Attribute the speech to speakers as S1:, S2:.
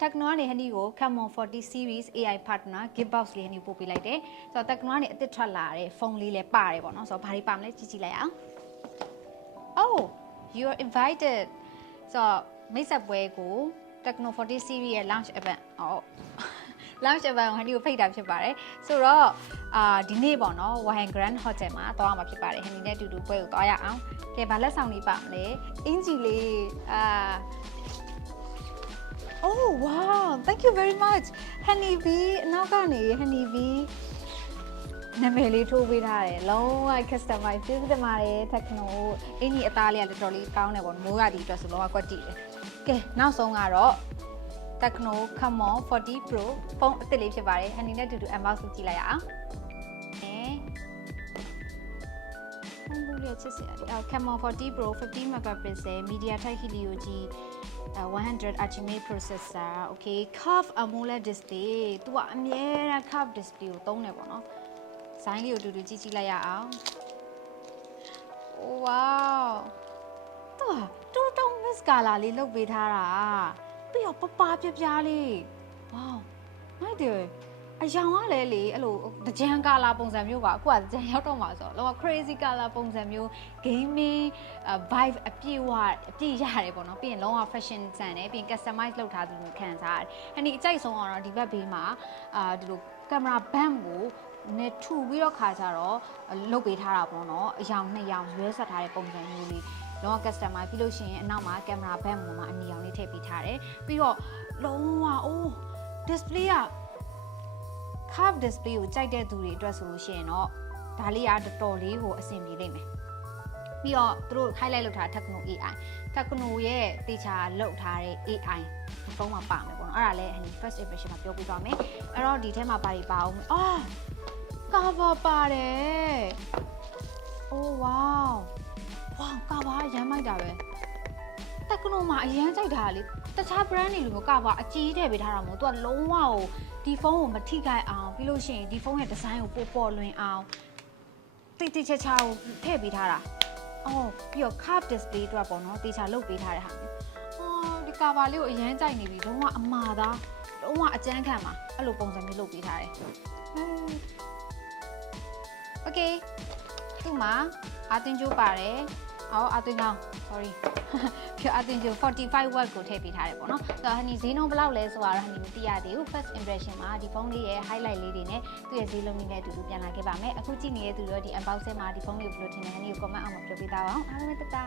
S1: Tecno ကနေ Honey ကို Camon 40 series AI partner gift box လေး Honey ပို့ပေးလိုက်တယ်ဆိုတော့ Tecno ကနေအသစ်ထွက်လာတဲ့ဖုန်းလေးလည်းပါတယ်ပေါ့နော်ဆိုတော့ဘာတွေပါမလဲကြည့်ကြည့်လိုက်အောင် Oh you are invited ဆိုတော့မိတ်ဆက်ပွဲကို Tecno 40 series ရဲ့ launch event ဟော launch event ကို Honey ကိုဖိတ်တာဖြစ်ပါတယ်ဆိုတော့အာဒီနေ့ပေါ့နော် Wahan Grand Hotel မှာသွားမှာဖြစ်ပါတယ် Honey နဲ့အတူတူပွဲကိုသွားရအောင်ကဲဘာလက်ဆောင်လေးပါမလဲအင်ဂျီလေးအာ Oh wow thank you very much Honey Bee အနောက်ကနေ Honey Bee နာမည်လေးထိုးပေးထားတယ်လုံးဝ customize ပြုစုတယ်ပါတယ် Techno အင်ကြီးအသားလေးကတော်တော်လေးကောင်းတယ်ပေါ့မိုးရဒီအတွက်ဆိုလုံးဝကွက်တီတယ်ကဲနောက်ဆုံးကတော့ Techno Camon 40 Pro ဖုန်းအသစ်လေးဖြစ်ပါတယ် Honey နဲ့အတူတူ unbox လုပ်ကြည့်လိုက်ရအောင်အဲဖုန်းလေးချစ်စရာလေးအော် Camon 40 Pro 50 megapixel MediaTek Helio G 100 RGB processor okay curve AMOLED display သူကအမြဲတမ်း curve display ကိုသုံးတယ်ပေါ့နော်ဇိုင်းလေးကိုတူတူကြည့်ကြည့်လိုက်ရအောင် wow သူကတူတုံး miss color လေးလုပ်ပေးထားတာပြီးတော့ပပပြပြလေး wow မိုက်တယ် အယောင်ကလည်းလေအဲ့လိုတကြံကာလာပုံစံမျိုးပါအခုကတကြံရောက်တော့မှာဆိုတော့လောက crazy color ပုံစံမျိုး gaming uh, vibe အပြည့်ဝအပြည့်ရတယ်ပေါ့နော်ပြီးရင်လုံးဝ fashion ဆန်တယ်ပြီးရင် customize လုပ်ထားသလိုမျိုးခံစားရတယ်။အဲ့ဒီအကြိုက်ဆုံးကတော့ဒီဘက်ဘေးမှာအာဒီလို camera band ကိုနဲ့ထူပြီးတော့ခါကြတော့လုတ်ပေးထားတာပေါ့နော်အယောင်နှစ်ယောင်ရွေးဆက်ထားတဲ့ပုံစံမျိုးလေးလုံးဝ customize ပြီးလို့ရှိရင်အနောက်မှာ camera band ပေါ်မှာအနီရောင်လေးထည့်ပေးထားတယ်ပြီးတော့လုံးဝအိုး display က curve display ကိုကြိုက်တဲ့သူတွေအတွက်ဆိုလို့ရှိရင်တော့ဒါလေးကတော်တော်လေးကိုအဆင်ပြေလိမ့်မယ်ပြီးတော့သူတို့ highlight လုပ်ထားတဲ့ Techno AI Techno ရဲ့တေချာလုပ်ထားတဲ့ AI ဒီဖုန်းမှာပါမယ်ပေါ့နော်အဲ့ဒါလည်း first impression မှာပြောပြသွားမယ်အဲ့တော့ဒီထဲမှာပါပြီးပါအောင်အာ cover ပါတယ် oh wow wow cover ရမ်းမိုက်တာပဲ Techno မှာအရန်ကြိုက်တာလေတခြား brand တွေလိုမျိုး cover အကြီးထည့်ပေးထားတာမဟုတ်သူကလုံးဝကိုဒီဖုန်းကိုမထိခိုက်အောင်ပြီးလို့ရှိရင်ဒီဖုန်းရဲ့ဒီဇိုင်းကိုပိုပေါ်လွင်အောင်တိတ်တိတ်ချာချာကိုထည့်ပေးထားတာအော်ပြီးတော့ curve display အတွက်ပေါ့နော်တေချာလုတ်ပေးထားတဲ့ဟာမျိုးအော်ဒီ cover လေးကိုအရန်ကြိုက်နေပြီလုံးဝအမာသားလုံးဝအကျန်းခံပါအဲ့လိုပုံစံမျိုးလုတ်ပေးထားတယ်ဟမ်โอเคသူ့မှာအာတင်ကျိုးပါတယ် အော်အာတင်ကောင်း sorry ပြောအတင်ကျိုး45 watt ကိုထည့်ပေးထားတယ်ပေါ့နော်ဆိုတော့ honey ဈေးနှုန်းဘယ်လောက်လဲဆိုတော့ honey မသိရသေးဘူး first impression မှာဒီဖုန်းလေးရဲ့ highlight လေးတွေနဲ့သူ့ရဲ့ဈေးလုံးလေးနဲ့အတူတူပြန်လာခဲ့ပါမယ်အခုကြည့်နေတဲ့သူတို့ဒီ unboxing မှာဒီဖုန်းလေးကိုဘယ်လိုထင်လဲ honey ကို comment အောက်မှာပြောပြသားပါအောင်အားလုံးပဲတတာ